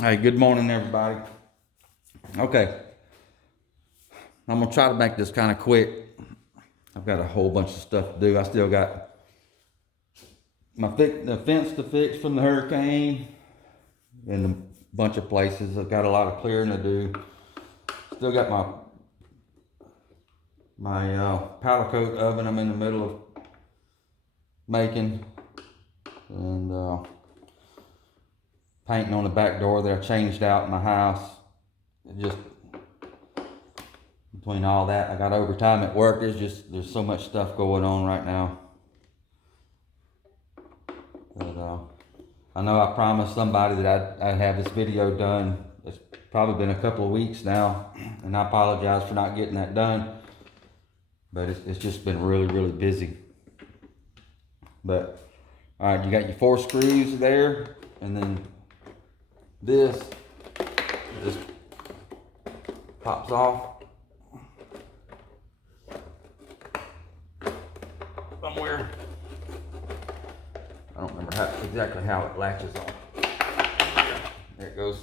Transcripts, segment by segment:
Hey, good morning, everybody. Okay, I'm gonna try to make this kind of quick. I've got a whole bunch of stuff to do. I still got the fence to fix from the hurricane in a bunch of places. I've got a lot of clearing to do. Still got my powder coat oven I'm in the middle of making, and painting on the back door that I changed out in my house. Just between all that, I got overtime at work. There's so much stuff going on right now. But I know I promised somebody that I'd have this video done. It's probably been a couple of weeks now, and I apologize for not getting that done. But it's just been really busy. But all right, you got your 4 screws there, and then this just pops off somewhere. I don't remember exactly how it latches on. There it goes.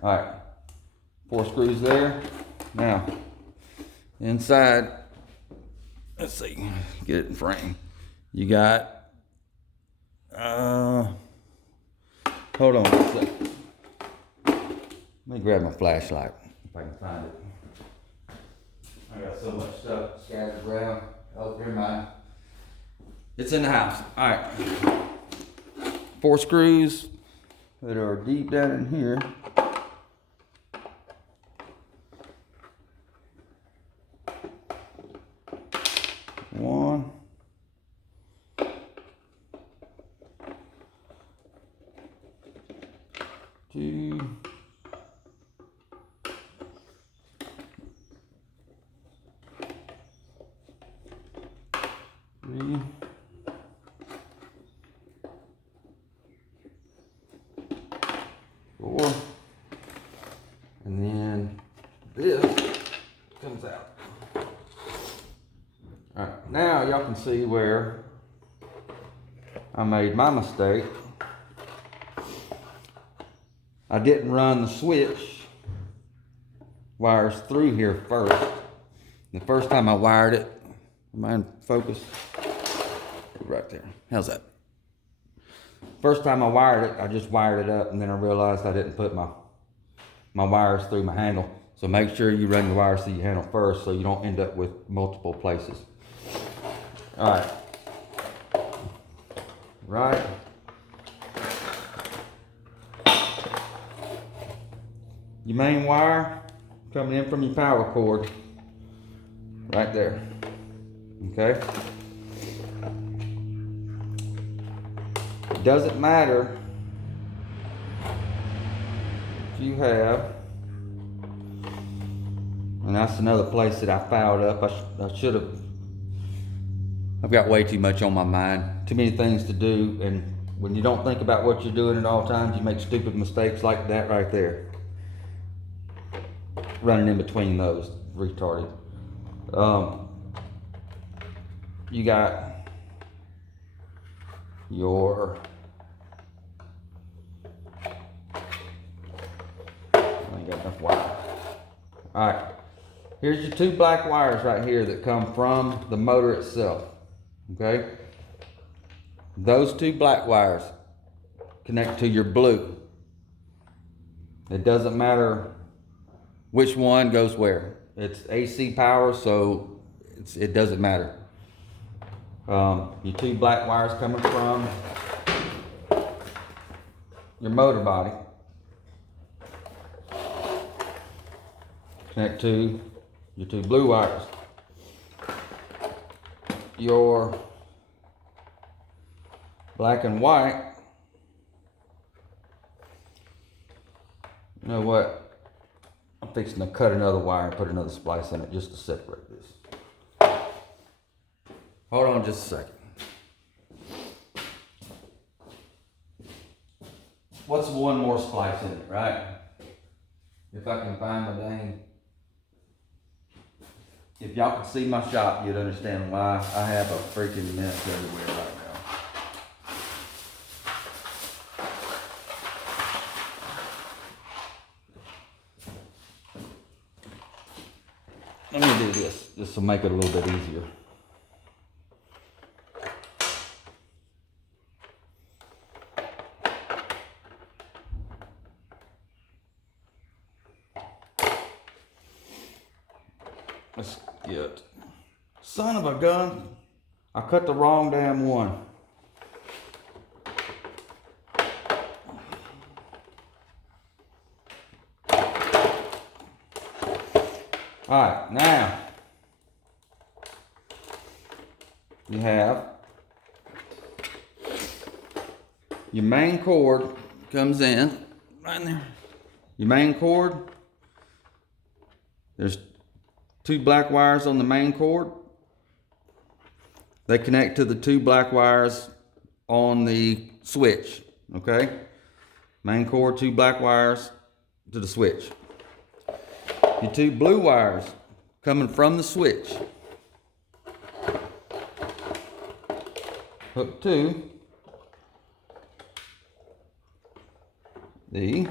All right, 4 screws there. Now, inside, let's see, get it in frame. You got, hold on a second. Let me grab my flashlight if I can find it. I got so much stuff scattered around. Oh, never mind. It's in the house. All right. 4 screws that are deep down in here. One. Two. 3. 4. And then this comes out. All right, now y'all can see where I made my mistake. I didn't run the switch wires through here first. The first time I wired it, am I in focus? Right there. How's that? First time I wired it, I just wired it up, and then I realized I didn't put my wires through my handle. So make sure you run your wires through your handle first so you don't end up with multiple places. All right. Right. Your main wire coming in from your power cord. Right there. Okay? It doesn't matter if you have, and that's another place that I fouled up. I should have, I've got way too much on my mind, too many things to do, and when you don't think about what you're doing at all times, you make stupid mistakes like that right there. Running in between those, retarded. You got your, I ain't got enough wire. All right, here's your 2 black wires right here that come from the motor itself, okay? Those 2 black wires connect to your blue. It doesn't matter which one goes where. It's AC power, so it doesn't matter. Your 2 black wires coming from your motor body connect to your 2 blue wires. Your black and white, you know what? I'm fixing to cut another wire and put another splice in it just to separate this. Hold on just a second. What's one more splice in it, right? If I can find my dang. If y'all could see my shop, you'd understand why I have a freaking mess everywhere right now. let me do this. This will make it a little bit easier. Let's get, son of a gun, I cut the wrong damn one. All right, now you have your main cord comes in right in there. Your main cord, there's two black wires on the main cord. They connect to the two black wires on the switch, okay? Main cord, two black wires to the switch. Your two blue wires coming from the switch hook to the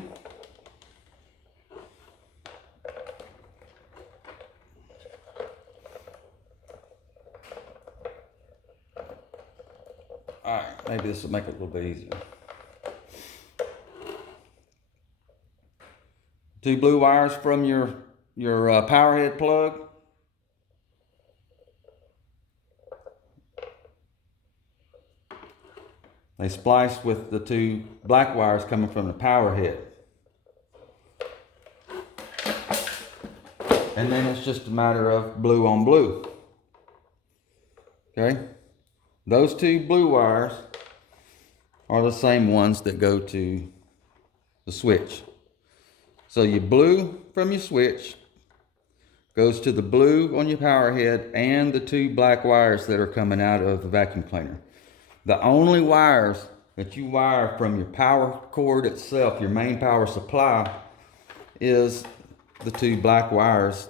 Alright, maybe this will make it a little bit easier. Two blue wires from your power head plug. They splice with the two black wires coming from the power head. And then it's just a matter of blue on blue. Okay? Those two blue wires are the same ones that go to the switch. So your blue from your switch goes to the blue on your power head and the two black wires that are coming out of the vacuum cleaner. The only wires that you wire from your power cord itself, your main power supply, is the two black wires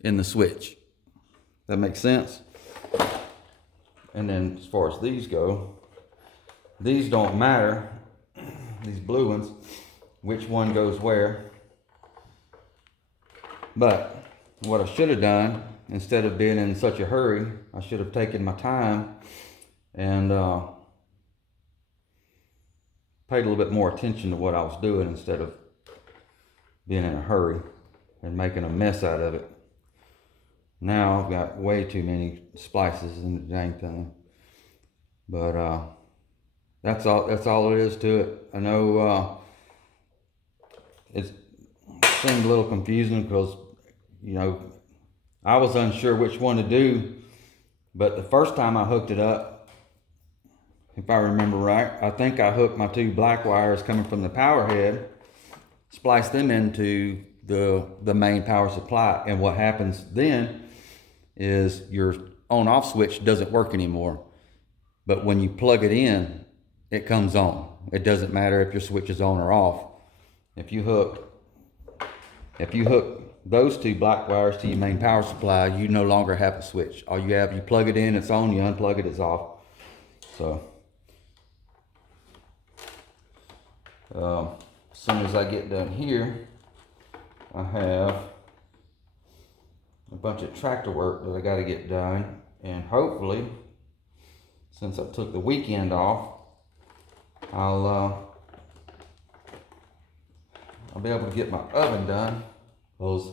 in the switch. That makes sense? And then as far as these go, these don't matter, these blue ones, which one goes where. But what I should have done, instead of being in such a hurry, I should have taken my time and paid a little bit more attention to what I was doing instead of being in a hurry and making a mess out of it. Now I've got way too many splices in the dang thing. But that's all it is to it. I know it seemed a little confusing because, you know, I was unsure which one to do. But the first time I hooked it up, if I remember right, I think I hooked my two black wires coming from the power head, spliced them into the main power supply. And what happens then is your on-off switch doesn't work anymore. But when you plug it in, it comes on. It doesn't matter if your switch is on or off. If you hook those two black wires to your main power supply, you no longer have a switch. All you have, you plug it in, it's on, you unplug it, it's off. So, as soon as I get done here, I have a bunch of tractor work that I got to get done, and hopefully, since I took the weekend off, I'll be able to get my oven done, because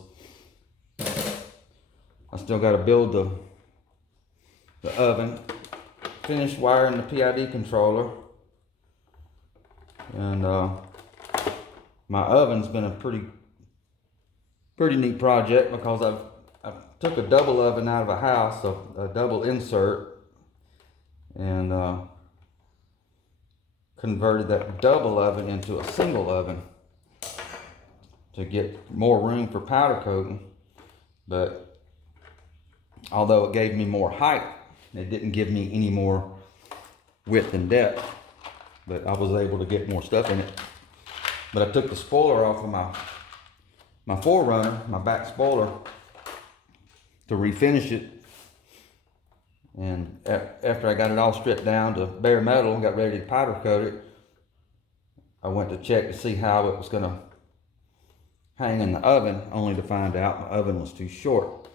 I still got to build the oven, finish wiring the PID controller, and my oven's been a pretty neat project because I took a double oven out of a house, a double insert, and converted that double oven into a single oven to get more room for powder coating. But although it gave me more height, it didn't give me any more width and depth, but I was able to get more stuff in it. But I took the spoiler off of my Forerunner, my back spoiler, to refinish it. And after I got it all stripped down to bare metal and got ready to powder coat it, I went to check to see how it was going to hang in the oven, only to find out my oven was too short.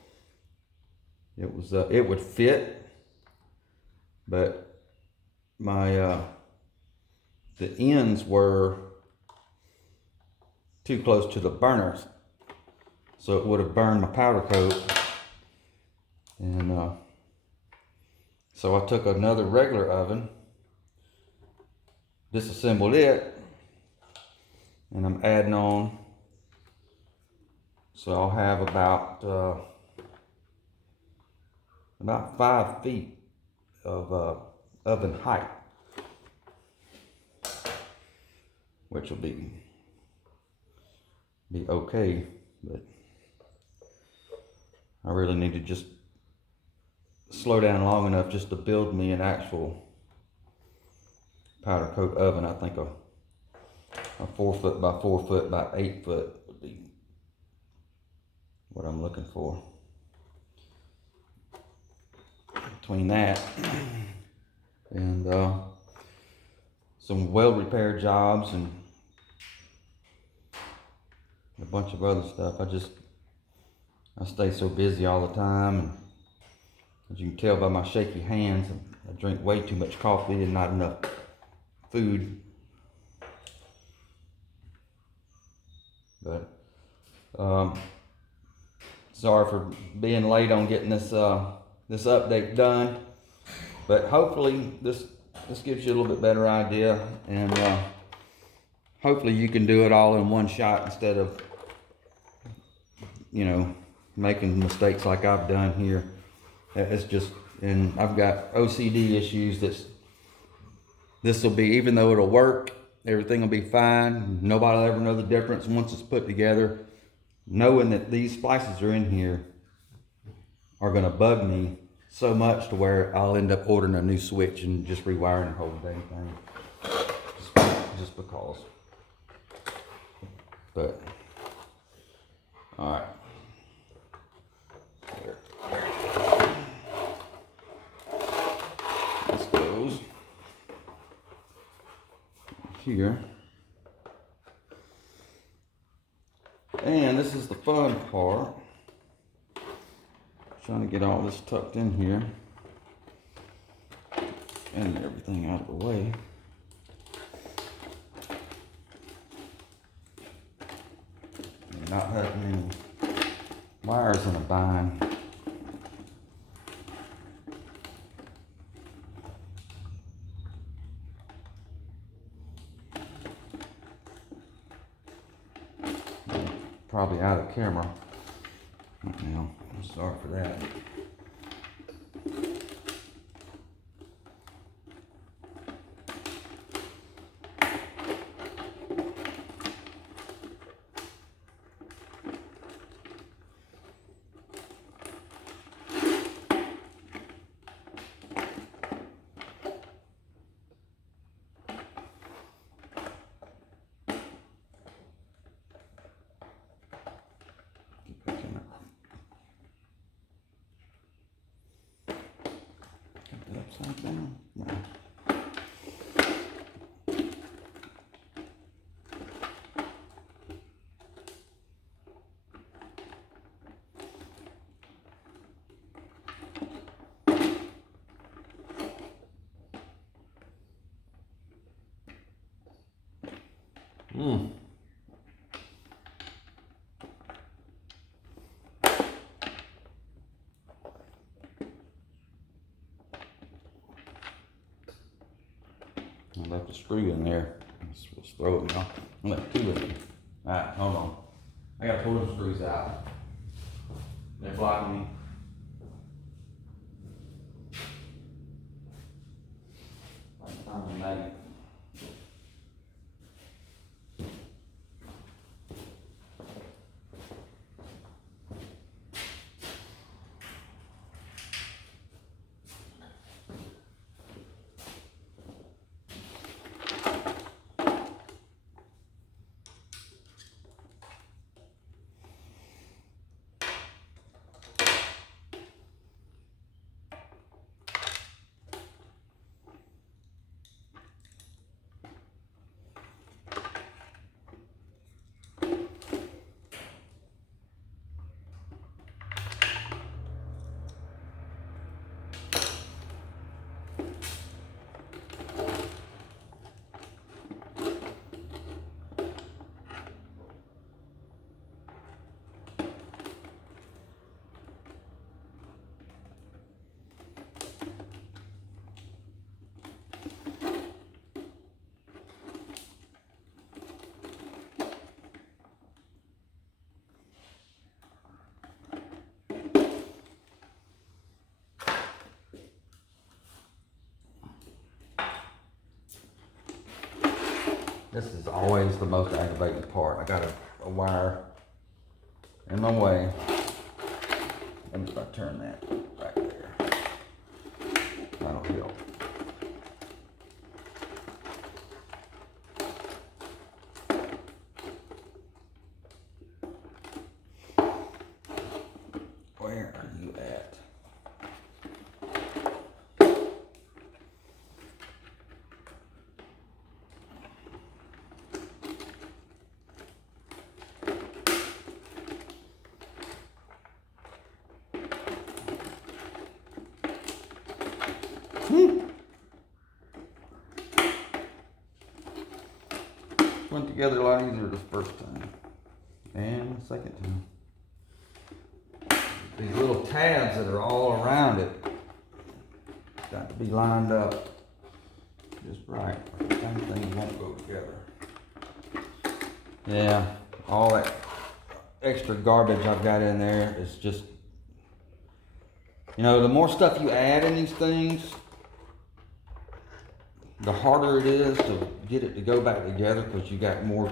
it would fit, but my the ends were too close to the burners, so it would have burned my powder coat. And so I took another regular oven, disassembled it, and I'm adding on. So I'll have about 5 feet of oven height, which will be okay, but I really need to just slow down long enough just to build me an actual powder coat oven. I think a 4 foot by 4 foot by 8 foot would be what I'm looking for. Between that and some weld repair jobs and a bunch of other stuff. I stay so busy all the time, and as you can tell by my shaky hands, I drink way too much coffee and not enough food. But sorry for being late on getting this this update done, but hopefully this gives you a little bit better idea, and hopefully you can do it all in one shot instead of, you know, making mistakes like I've done here. It's just, and I've got OCD issues. This will be, even though it'll work, everything will be fine. Nobody will ever know the difference once it's put together. Knowing that these splices are in here are gonna bug me so much to where I'll end up ordering a new switch and just rewiring the whole dang thing. Just because. But, all right. This goes here. And this is the fun part. Trying to get all this tucked in here and everything out of the way. And not having any wires in a bind. Probably out of camera right now. I'm sorry for that. Upside down. No. I left a screw in there. Let's throw it now. I left 2 in there. Alright, hold on. I gotta pull those screws out. They're blocking me. I'm a magnet. This is always the most aggravating part. I got a wire in my way. Let me turn that back there. That'll help. Where are you at? Went together a lot easier the first time. And the second time. These little tabs that are all around it got to be lined up just right. Some things won't go together. Yeah, all that extra garbage I've got in there is just, you know, the more stuff you add in these things, the harder it is to get it to go back together because you got more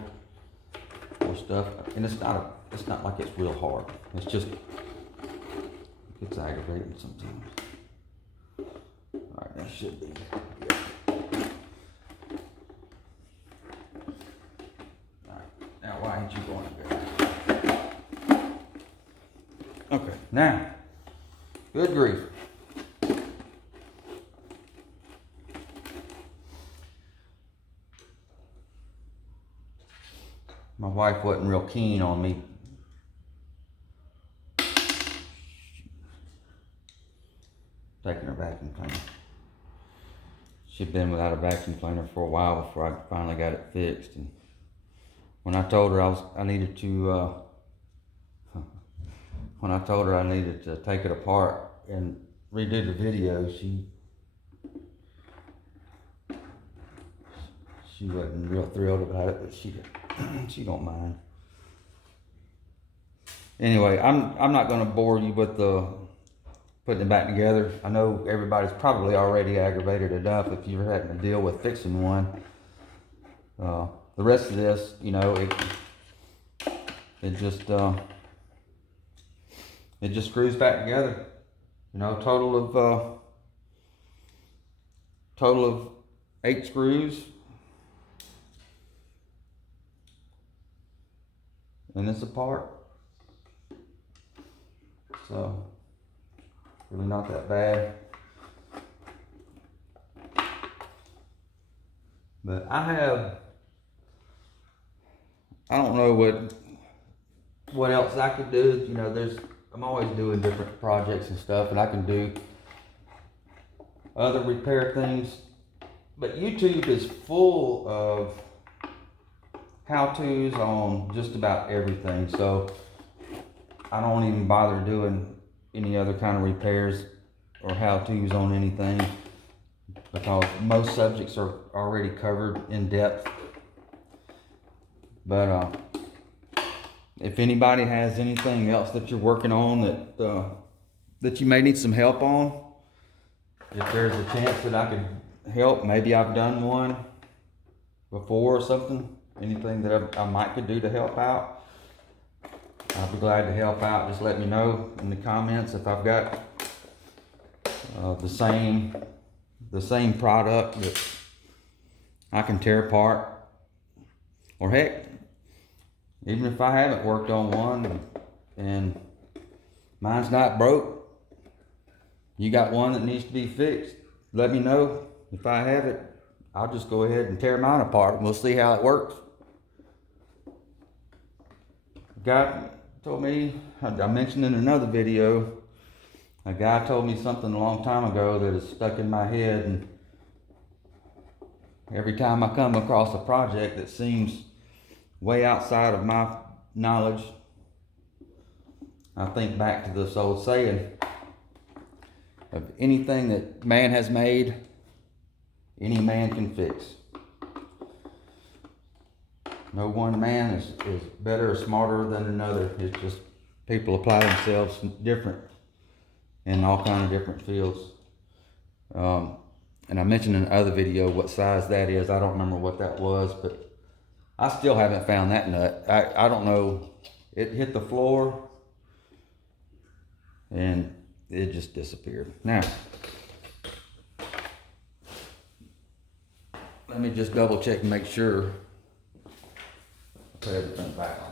stuff. And it's not like it's real hard. It's just, it's aggravating sometimes. All right, that should be good. All right, now why ain't you going to bed? Okay, now, good grief. My wife wasn't real keen on me taking her vacuum cleaner. She'd been without a vacuum cleaner for a while before I finally got it fixed. And when I told her I needed to take it apart and redo the video, she wasn't real thrilled about it, but she don't mind. Anyway, I'm not going to bore you with putting it back together. I know everybody's probably already aggravated enough if you're having to deal with fixing one. The rest of this, you know, it just screws back together. You know, total of 8 screws. And it's apart. So, really not that bad. But I don't know what else I could do. You know, I'm always doing different projects and stuff, and I can do other repair things. But YouTube is full of how-tos on just about everything. So I don't even bother doing any other kind of repairs or how-tos on anything because most subjects are already covered in depth. But if anybody has anything else that you're working on that you may need some help on, if there's a chance that I could help, maybe I've done one before or something, anything that I might could do to help out, I'll be glad to help out. Just let me know in the comments if I've got the same product that I can tear apart, or heck, even if I haven't worked on one and mine's not broke, you got one that needs to be fixed, let me know. If I have it, I'll just go ahead and tear mine apart and we'll see how it works. God told me, I mentioned in another video, a guy told me something a long time ago that is stuck in my head, and every time I come across a project that seems way outside of my knowledge, I think back to this old saying of anything that man has made, any man can fix. No one man is better or smarter than another. It's just people apply themselves different in all kinds of different fields. And I mentioned in the other video what size that is. I don't remember what that was, but I still haven't found that nut. I don't know. It hit the floor and it just disappeared. Now, let me just double check and make sure. Put everything back on.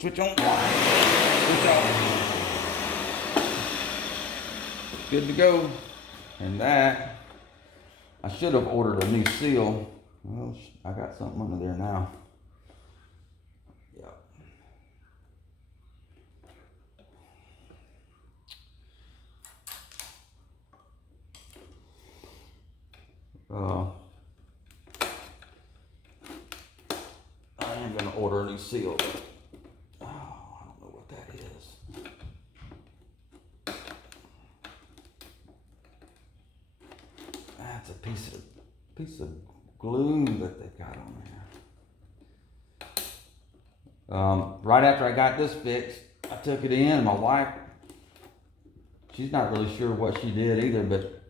Switch on. Switch off. Good to go. And that, I should have ordered a new seal. Well, I got something under there now. Yep. I am gonna order a new seal. Oh, I don't know what that is. That's a piece of glue that they got on there. Right after I got this fixed, I took it in. My wife, she's not really sure what she did either, but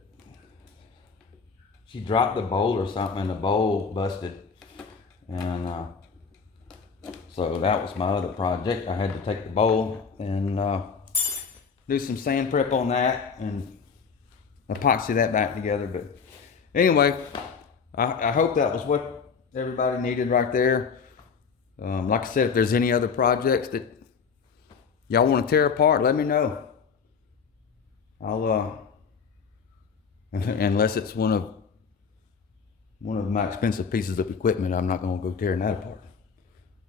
she dropped the bowl or something and the bowl busted. And so that was my other project. I had to take the bowl and do some sand prep on that and epoxy that back together. But anyway, I hope that was what everybody needed right there. Like I said, if there's any other projects that y'all want to tear apart, let me know. I'll unless it's one of my expensive pieces of equipment, I'm not going to go tearing that apart.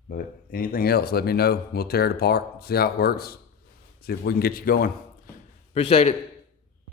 But anything else, let me know. We'll tear it apart, see how it works, see if we can get you going. Appreciate it.